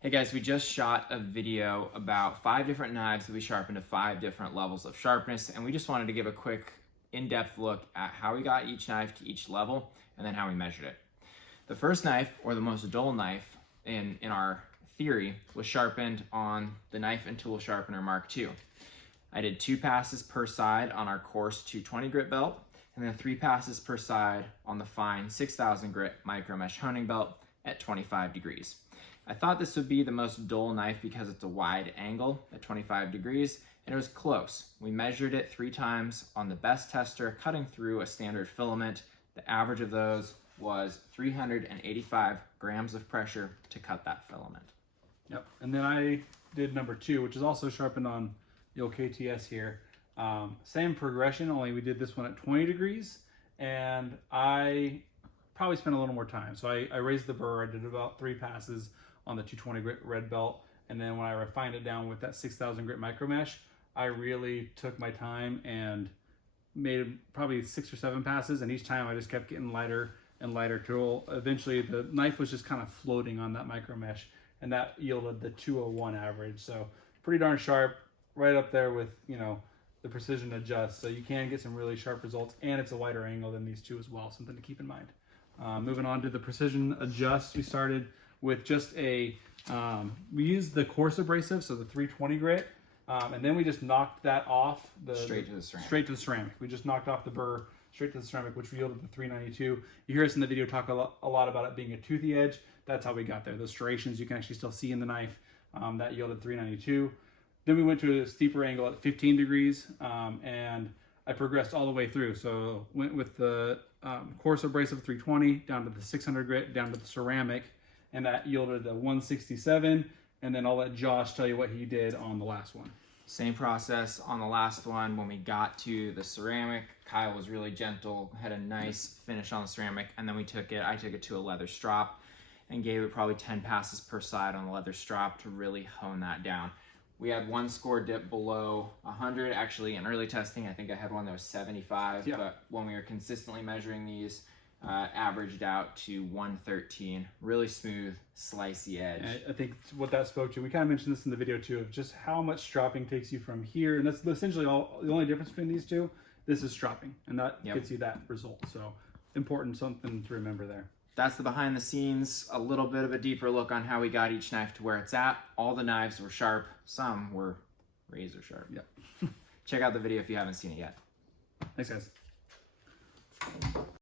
Hey guys, we just shot a video about 5 different knives that we sharpened to 5 different levels of sharpness, and we just wanted to give a quick in-depth look at how we got each knife to each level and then how we measured it. The first knife, or the most dull knife in our theory, was sharpened on the Knife and Tool Sharpener Mark II. I did 2 passes per side on our coarse 220 grit belt, and then 3 passes per side on the fine 6,000 grit micro mesh honing belt at 25 degrees. I thought this would be the most dull knife because it's a wide angle at 25 degrees, and it was close. We measured it 3 times on the best tester, cutting through a standard filament. The average of those was 385 grams of pressure to cut that filament. Yep, and then I did number 2, which is also sharpened on the old KTS here. Same progression, only we did this one at 20 degrees, and I probably spent a little more time. So I raised the burr, I did about 3 passes on the 220 grit red belt, and then when I refined it down with that 6,000 grit micro mesh, I really took my time and made probably 6 or 7 passes, and each time I just kept getting lighter and lighter till eventually the knife was just kind of floating on that micro mesh, and that yielded the 201 average. So pretty darn sharp, right up there with, you know, the precision adjust. So you can get some really sharp results, and it's a wider angle than these two as well, something to keep in mind. Moving on to the precision adjust, we started with just we used the coarse abrasive, so the 320 grit, and then we just knocked that off Straight to the ceramic. Straight to the ceramic. We just knocked off the burr straight to the ceramic, which yielded the 392. You hear us in the video talk a lot about it being a toothy edge. That's how we got there. Those striations you can actually still see in the knife. That yielded 392. Then we went to a steeper angle at 15 degrees, and I progressed all the way through. So went with the coarse abrasive 320 down to the 600 grit, down to the ceramic, and that yielded a 167. And then I'll let Josh tell you what he did on the last one. Same process on the last one. When we got to the ceramic, Kyle was really gentle, had a nice finish on the ceramic, and then I took it to a leather strop and gave it probably 10 passes per side on the leather strop to really hone that down. We had one score dip below 100. Actually, in early testing, I think I had one that was 75, yeah. But when we were consistently measuring these, averaged out to 113. Really smooth, slicey edge. And I think what that spoke to, we kind of mentioned this in the video too, of just how much stropping takes you from here, and that's essentially the only difference between these two. This is stropping, and that gets you that result. So important, something to remember there. That's the behind the scenes, a little bit of a deeper look on how we got each knife to where it's at. All the knives were sharp, some were razor sharp. Yep. Check out the video if you haven't seen it yet. Thanks, guys.